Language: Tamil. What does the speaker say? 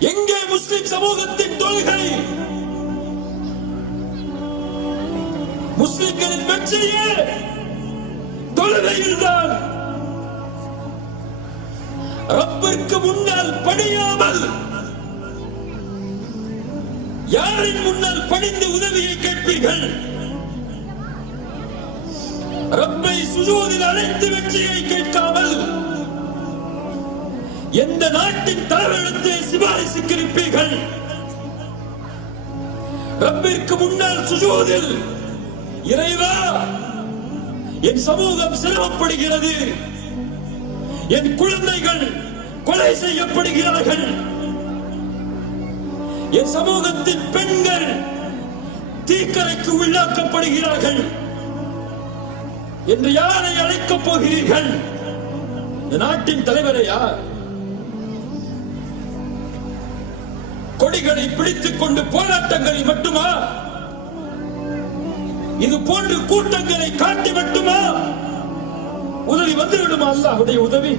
எங்கே முஸ்லிம் சமூகத்தின் தொழுகை? முஸ்லிம்களின் வெற்றியே தொழுகையில்தான் ரப்பிற்கு முன்னால் பணியாமல் யாரின் முன்னால் பணிந்து உதவியை கேட்பீர்கள்? ரப்பை சுஜூதில் அழைத்து வெற்றியை கேட்காமல் எந்த நாட்டின் தலைவரிடத்தை சிபாரிசுக்கு இருப்பீர்கள் ரப்பிற்கு முன்னால் சுஜூதில் இறைவா என் சமூகம் சிரமப்படுகிறது. என் குழந்தைகள் கொலை செய்யப்படுகிறார்கள். என் சமூகத்தின் பெண்கள் தீக்கரைக்கு உள்ளாக்கப்படுகிறார்கள். என்று யாரை அழைக்கப் போகிறீர்கள்? இந்த நாட்டின் தலைவரையா கொடிகளை பிடித்துக் கொண்டு போராட்டங்களை மட்டுமா? இது போன்று கூட்டங்களை காட்டி மட்டுமா? உதவி வந்துவிடுமா? அல்லாஹுடைய உதவி.